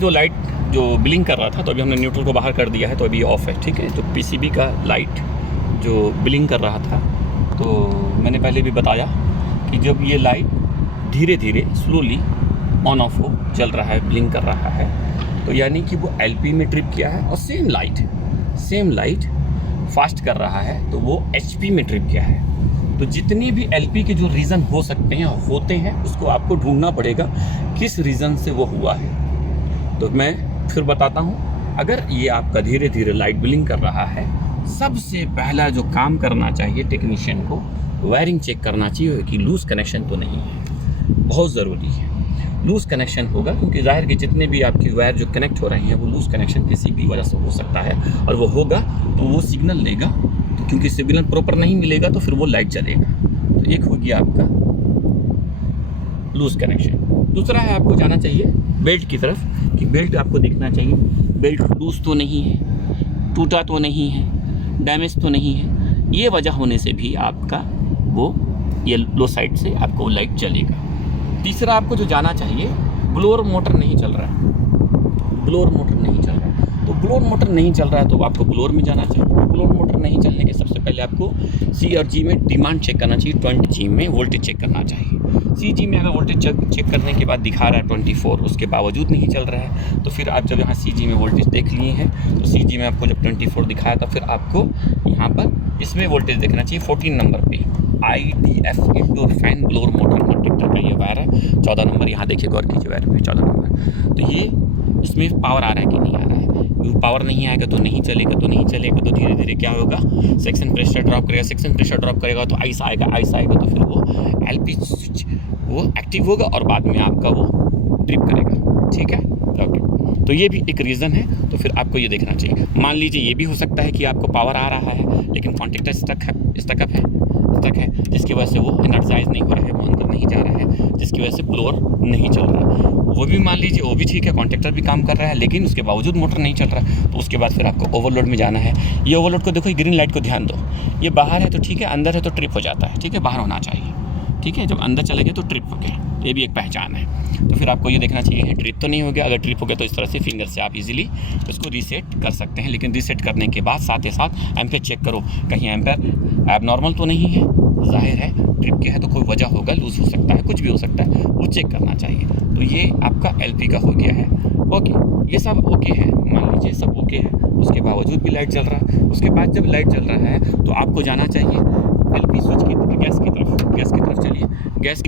जो लाइट जो ब्लिंक कर रहा था, तो अभी हमने न्यूट्रल को बाहर कर दिया है, तो अभी ऑफ है, ठीक है। तो पीसीबी का लाइट जो ब्लिंक कर रहा था, तो मैंने पहले भी बताया कि जब ये लाइट धीरे धीरे स्लोली ऑन ऑफ हो चल रहा है, ब्लिंक कर रहा है, तो यानी कि वो एलपी में ट्रिप किया है। और सेम लाइट फास्ट कर रहा है, तो वो एचपी में ट्रिप किया है। तो जितनी भी एलपी के जो रीज़न हो सकते हैं होते हैं, उसको आपको ढूंढना पड़ेगा किस रीज़न से वो हुआ है। तो मैं फिर बताता हूँ, अगर ये आपका धीरे धीरे लाइट ब्लिंक कर रहा है, सबसे पहला जो काम करना चाहिए टेक्नीशियन को, वायरिंग चेक करना चाहिए कि लूज़ कनेक्शन तो नहीं है। बहुत ज़रूरी है, लूज़ कनेक्शन होगा, क्योंकि ज़ाहिर कि जितने भी आपकी वायर जो कनेक्ट हो रहे हैं वो लूज़ कनेक्शन किसी भी वजह से हो सकता है, और वो होगा तो वो सिग्नल लेगा, तो क्योंकि सिग्नल प्रॉपर नहीं मिलेगा तो फिर वो लाइट जलेगा। तो एक हो गया आपका लूज़ कनेक्शन। दूसरा है, आपको जाना चाहिए बेल्ट की तरफ, कि बेल्ट आपको देखना चाहिए बेल्ट लूज़ तो नहीं है, टूटा तो नहीं है, डैमेज तो नहीं है। ये वजह होने से भी आपका वो ये लो साइड से आपको लाइट जलेगा। तीसरा आपको जो जाना चाहिए, ब्लोअर मोटर नहीं चल रहा है, ब्लोअर मोटर नहीं चल रहा है। तो ब्लोअर मोटर नहीं चल रहा है तो आपको ब्लोअर में जाना चाहिए। ब्लोअर मोटर नहीं चलने के सबसे पहले आपको सी और जी में डिमांड चेक करना चाहिए, 20 जी में वोल्टेज चेक करना चाहिए। सी जी में अगर वोल्टेज चेक करने के बाद दिखा रहा है 24, उसके बावजूद नहीं चल रहा है, तो फिर आप जब यहाँ सी जी में वोल्टेज देख लिए हैं, तो सी जी में आपको जब 24 दिखाया, तो फिर आपको यहाँ पर इसमें वोल्टेज देखना चाहिए 14 नंबर पे। IDF indoor fan blower motor connector का ये वायर है, 14 नंबर यहाँ देखिए, गौर कीजिए वायर पे 14 नंबर। तो ये इसमें पावर आ रहा है कि नहीं आ रहा है। पावर नहीं आएगा तो नहीं चलेगा, तो धीरे धीरे क्या होगा, सेक्शन प्रेशर ड्रॉप करेगा, सेक्शन प्रेशर ड्रॉप करेगा तो आइस आएगा, तो फिर वो एलपी स्विच वो एक्टिव होगा और बाद में आपका वो ट्रिप करेगा, ठीक है। ओके, तो ये भी एक रीज़न है। तो फिर आपको ये देखना चाहिए। मान लीजिए ये भी हो सकता है कि आपको पावर आ रहा है लेकिन कॉन्टेक्टर स्टक है, जिसकी वजह से वो एनर्जाइज नहीं हो रहा है, वो अंदर नहीं जा रहा है, जिसकी वजह से ब्लोअर नहीं चल रहा है। वो भी मान लीजिए वो भी ठीक है, कॉन्टेक्टर भी काम कर रहा है, लेकिन उसके बावजूद मोटर नहीं चल रहा है, तो उसके बाद फिर आपको ओवरलोड में जाना है। ये ओवरलोड को देखो, ग्रीन लाइट को ध्यान दो, ये बाहर है तो ठीक है, अंदर है तो ट्रिप हो जाता है, ठीक है, बाहर होना चाहिए, ठीक है। जब अंदर चले गए तो ट्रिप हो गया, ये भी एक पहचान है। तो फिर आपको ये देखना चाहिए ट्रिप तो नहीं हो गया। अगर ट्रिप हो गया तो इस तरह से फिंगर से आप इजीली उसको रीसेट कर सकते हैं, लेकिन रीसेट करने के बाद साथ ही साथ एम्पेयर चेक करो, कहीं एम्पेयर एबनॉर्मल तो नहीं है। जाहिर है ट्रिप के है तो कोई वजह होगा, लूज़ हो सकता है, कुछ भी हो सकता है, वो चेक करना चाहिए। तो ये आपका एलपी का हो गया है। ओके, ये सब ओके है, मान लीजिए सब ओके है, उसके बावजूद भी लाइट जल रहा है। उसके बाद जब लाइट जल रहा है तो आपको जाना चाहिए एलपी स्विच की गैस की तरफ चलिए,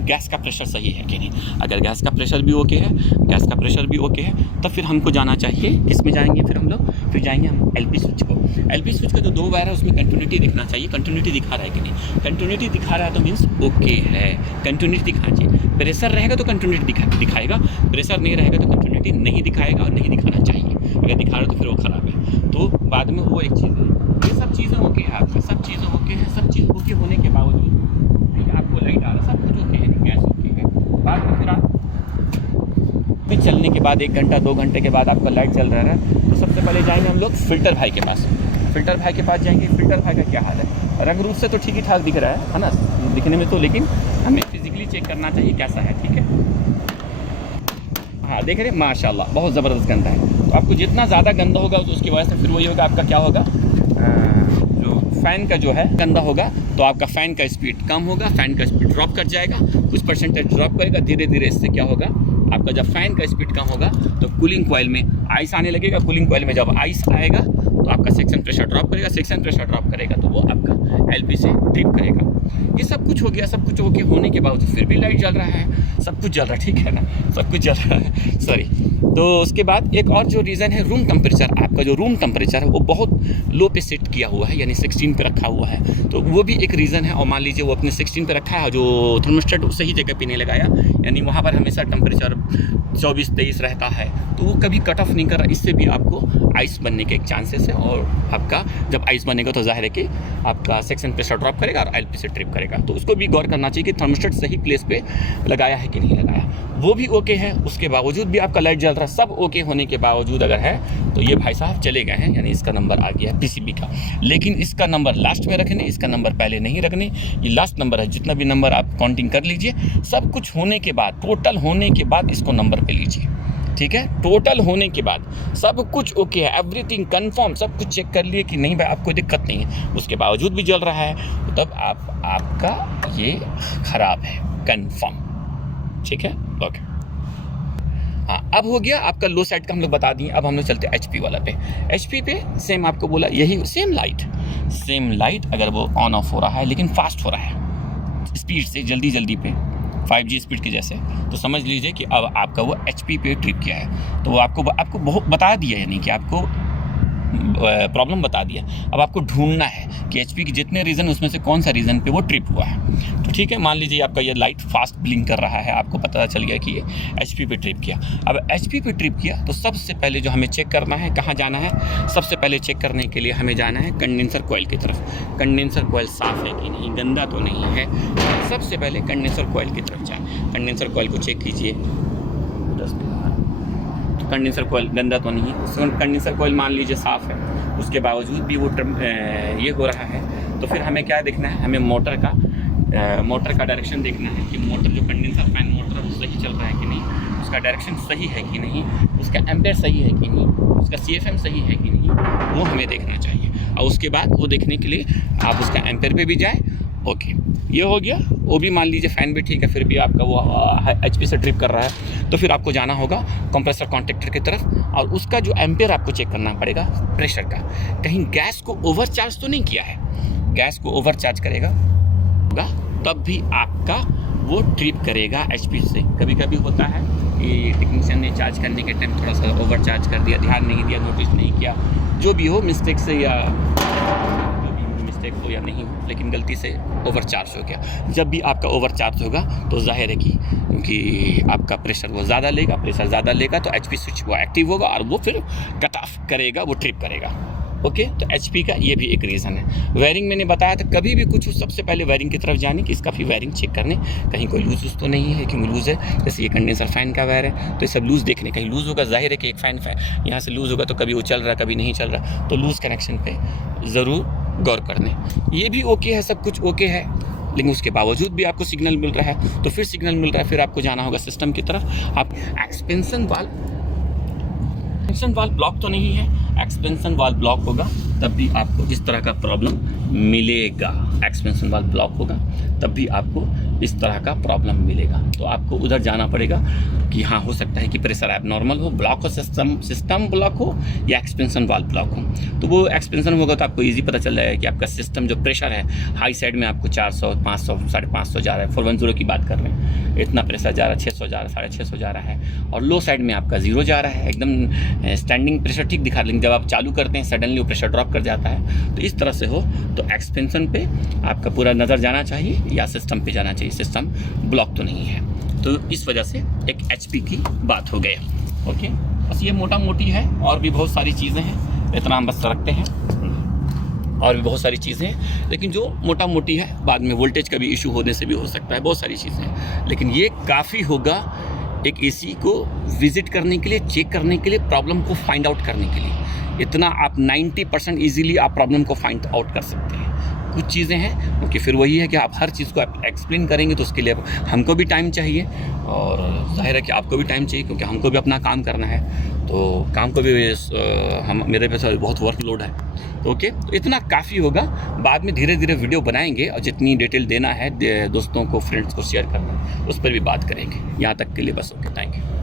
गैस का प्रेशर सही है कि नहीं। अगर गैस का प्रेशर भी ओके है, तब फिर हमको जाना चाहिए, किस में जाएंगे फिर हम लोग, फिर जाएंगे हम एलपी स्विच को। एलपी स्विच का जो 2 वायर है उसमें कंटिन्यूटी दिखना चाहिए, कंटिन्यूटी दिखा रहा है कि नहीं। कंटिन्यूटी दिखा रहा है तो मीन्स ओके है, कंटिन्यूटी दिखाना चाहिए। प्रेशर रहेगा तो कंटिन्यूटी दिखाएगा, प्रेशर नहीं रहेगा तो कंटिन्यूटी नहीं दिखाएगा और नहीं दिखाना चाहिए। अगर दिखा रहा है तो फिर वो ख़राब है। तो बाद में वो एक चीज़ है, ये सब चीज़ें ओके है, आपका सब चीज़ें ओके है। सब चीज़ ओके होने के बावजूद आपको लाइट आ रहा है, सब कुछ ओके है, गैस ओके है। बाद में फिर आप फिर चलने के बाद 1 घंटा 2 घंटे के बाद आपका लाइट चल रहा है, तो सबसे पहले जाएंगे हम लोग फिल्टर भाई के पास। फिल्टर भाई के पास जाएंगे। फिल्टर भाई का क्या हाल है, रंग रूप से तो ठीक ही ठाक दिख रहा है ना, दिखने में तो, लेकिन हमें फिजिकली चेक करना चाहिए कैसा है, ठीक है। हाँ, देख रहे हैं, माशाल्लाह बहुत ज़बरदस्त गंदा है। तो आपको जितना ज़्यादा गंदा होगा तो उसकी वजह से फिर वही होगा, आपका क्या होगा, जो फ़ैन का जो है गंदा होगा तो आपका फ़ैन का स्पीड कम होगा, फ़ैन का स्पीड ड्रॉप कर जाएगा, कुछ परसेंटेज ड्रॉप करेगा। धीरे धीरे इससे क्या होगा, आपका जब फ़ैन का स्पीड कम होगा तो कूलिंग कॉइल में आइस आने लगेगा। कूलिंग कॉइल में जब आइस आएगा तो आपका सेक्शन प्रेशर ड्रॉप करेगा, सेक्शन प्रेशर ड्रॉप करेगा तो वो आपका एलपी से ट्रिप करेगा। ये सब कुछ हो गया, सब कुछ ओके होने के बावजूद फिर भी लाइट जल रहा है, सब कुछ जल रहा है, ठीक है ना, सब कुछ जल रहा है, सॉरी। तो उसके बाद एक और जो रीज़न है, रूम टेम्परेचर। आपका जो रूम टेम्परेचर है वो बहुत लो पे सेट किया हुआ है, यानी 16 पे रखा हुआ है, तो वो भी एक रीज़न है। और मान लीजिए वो अपने 16 पे रखा है, जो थर्मोस्टेट सही जगह पे नहीं लगाया, यानी वहाँ पर हमेशा टेम्परेचर 24-23 रहता है, तो वो कभी कट ऑफ नहीं कर रहा। इससे भी आपको आइस बनने के एक चांसेस है, और आपका जब आइस बनेगा तो जाहिर है कि आपका सेक्शन प्रेशर ड्रॉप करेगा और एलपी से ट्रिप करेगा। तो उसको भी गौर करना चाहिए कि थर्मोस्टेट सही प्लेस पे लगाया है कि नहीं लगाया। वो भी ओके है, उसके बावजूद भी आपका लाइट जल रहा है, सब ओके होने के बावजूद अगर है तो ये भाई साहब चले गए हैं, यानी इसका नंबर आ गया है पीसीबी का। लेकिन इसका नंबर लास्ट में रखने, इसका नंबर पहले नहीं रखने, ये लास्ट नंबर है। जितना भी नंबर आप काउंटिंग कर लीजिए, सब कुछ होने के बाद, टोटल होने के बाद इसको नंबर पे लीजिए, ठीक है। टोटल होने के बाद सब कुछ ओके है, एवरीथिंग कंफर्म, सब कुछ चेक कर लिए कि नहीं भाई आपको दिक्कत नहीं है, उसके बावजूद भी जल रहा है, तो तब आपका ये ख़राब है, कंफर्म। ठीक है, ओके। हाँ, अब हो गया आपका लो साइड का हम लोग बता दिए। अब हम लोग चलते हैं HP वाला पे। HP पे सेम आपको बोला यही सेम लाइट अगर वो ऑन ऑफ हो रहा है लेकिन फास्ट हो रहा है स्पीड से, जल्दी पे 5G स्पीड के जैसे, तो समझ लीजिए कि अब आपका वो HP पे ट्रिप किया है। तो वो आपको बहुत बता दिया, यानी कि आपको प्रॉब्लम बता दिया। अब आपको ढूंढना है कि HP की जितने रीज़न उसमें से कौन सा रीज़न पे वो ट्रिप हुआ है। तो ठीक है, मान लीजिए आपका ये लाइट फास्ट ब्लिंक कर रहा है, आपको पता चल गया कि ये HP पे ट्रिप किया। अब HP पे ट्रिप किया तो सबसे पहले जो हमें चेक करना है, कहाँ जाना है, सबसे पहले चेक करने के लिए हमें जाना है कंडेंसर कॉइल की तरफ। कंडेंसर कॉइल साफ़ है कि नहीं, गंदा तो नहीं है। सबसे पहले कंडेंसर कॉइल की तरफ जाए, कंडेंसर कॉइल को चेक कीजिए। कंडेंसर कॉइल गंदा तो नहीं है, कंडेंसर कॉइल मान लीजिए साफ़ है, उसके बावजूद भी वो ये हो रहा है। तो फिर हमें क्या देखना है, हमें मोटर का डायरेक्शन देखना है कि मोटर जो कंडेंसर फैन मोटर सही चल रहा है कि नहीं, उसका डायरेक्शन सही है कि नहीं, उसका एम्पेयर सही है कि नहीं, उसका CFM सही है कि नहीं, वो हमें देखना चाहिए। और उसके बाद वो देखने के लिए आप उसका एम्पेयर पे भी जाए। ओके, ये हो गया। वो भी मान लीजिए फ़ैन भी ठीक है, फिर भी आपका वो HP से ट्रिप कर रहा है, तो फिर आपको जाना होगा कंप्रेसर कॉन्टेक्टर की तरफ और उसका जो एम्पेयर आपको चेक करना पड़ेगा प्रेशर का, कहीं गैस को ओवरचार्ज तो नहीं किया है। गैस को ओवरचार्ज करेगा होगा तब भी आपका वो ट्रिप करेगा HP से। कभी कभी होता है कि टेक्नीशियन ने चार्ज करने के टाइम थोड़ा सा ओवरचार्ज कर दिया, ध्यान नहीं दिया, नोटिस नहीं किया, जो भी हो मिस्टेक से या हो या नहीं हो, लेकिन गलती से ओवरचार्ज हो गया। जब भी आपका ओवरचार्ज होगा तो जाहिर है कि क्योंकि आपका प्रेशर वो ज़्यादा लेगा, प्रेशर ज़्यादा लेगा तो HP स्विच वो एक्टिव होगा और वो फिर कट ऑफ करेगा, वो ट्रिप करेगा। ओके, तो HP का ये भी एक रीज़न है। वायरिंग मैंने बताया था, कभी भी कुछ सबसे पहले वायरिंग की तरफ जाने कि इसका भी वायरिंग चेक करने, कहीं कोई लूज तो नहीं है, क्योंकि लूज़ है। जैसे ये कंडेंसर फ़ैन का वायर है तो ये सब लूज़ देखने, कहीं लूज़ होगा, जाहिर है कि एक फ़ैन यहाँ से लूज़ होगा तो कभी वो चल रहा कभी नहीं चल रहा, तो लूज़ कनेक्शन पर ज़रूर गौर करने। ये भी ओके है, सब कुछ ओके है, लेकिन उसके बावजूद भी आपको सिग्नल मिल रहा है, तो फिर सिग्नल मिल रहा है, फिर आपको जाना होगा सिस्टम की तरफ। आप एक्सपेंशन वाल्व ब्लॉक तो नहीं है, एक्सपेंशन वाल्व ब्लॉक होगा तब भी आपको इस तरह का प्रॉब्लम मिलेगा। एक्सपेंशन वाल्व ब्लॉक होगा तब भी आपको इस तरह का प्रॉब्लम मिलेगा। तो आपको उधर जाना पड़ेगा कि हाँ, हो सकता है कि प्रेशर एबनॉर्मल हो, ब्लॉक हो, सिस्टम ब्लॉक हो या एक्सपेंशन वाल्व ब्लॉक हो। तो वो एक्सपेंशन होगा तो आपको इजी पता चल जाएगा कि आपका सिस्टम जो प्रेशर है, हाई साइड में आपको 400, 500, 550 जा रहा है, 410 की बात कर रहे हैं, इतना प्रेशर जा रहा है, 600 जा रहा है, 650 जा रहा है, और लो साइड में आपका 0 जा रहा है, एकदम स्टैंडिंग प्रेशर ठीक दिखा, लेकिन जब आप चालू करते हैं सडनली वो प्रेशर ड्रॉप कर जाता है। तो इस तरह से हो तो एक्सपेंशन पे आपका पूरा नज़र जाना चाहिए या सिस्टम पे जाना चाहिए, सिस्टम ब्लॉक तो नहीं है। तो इस वजह से एक HP की बात हो गया। ओके, बस ये मोटा मोटी है, और भी बहुत सारी चीज़ें हैं, इतना हम बस रखते हैं, और भी बहुत सारी चीज़ें हैं, लेकिन जो मोटा मोटी है, बाद में वोल्टेज का भी इशू होने से भी हो सकता है, बहुत सारी चीज़ें हैं, लेकिन ये काफ़ी होगा एक AC को विजिट करने के लिए, चेक करने के लिए, प्रॉब्लम को फाइंड आउट करने के लिए। इतना आप 90% ईजीली आप प्रॉब्लम को फाइंड आउट कर सकते हैं। कुछ चीज़ें हैं क्योंकि फिर वही है कि आप हर चीज़ को आप एक्सप्लेन करेंगे तो उसके लिए हमको भी टाइम चाहिए, और जाहिर है कि आपको भी टाइम चाहिए, क्योंकि हमको भी अपना काम करना है, तो काम को भी मेरे पे बहुत वर्कलोड है। तो ओके, तो इतना काफ़ी होगा, बाद में धीरे धीरे वीडियो बनाएंगे और जितनी डिटेल देना है दोस्तों को, फ्रेंड्स को शेयर करना, उस पर भी बात करेंगे। यहाँ तक के लिए बस ओके, थैंक यू।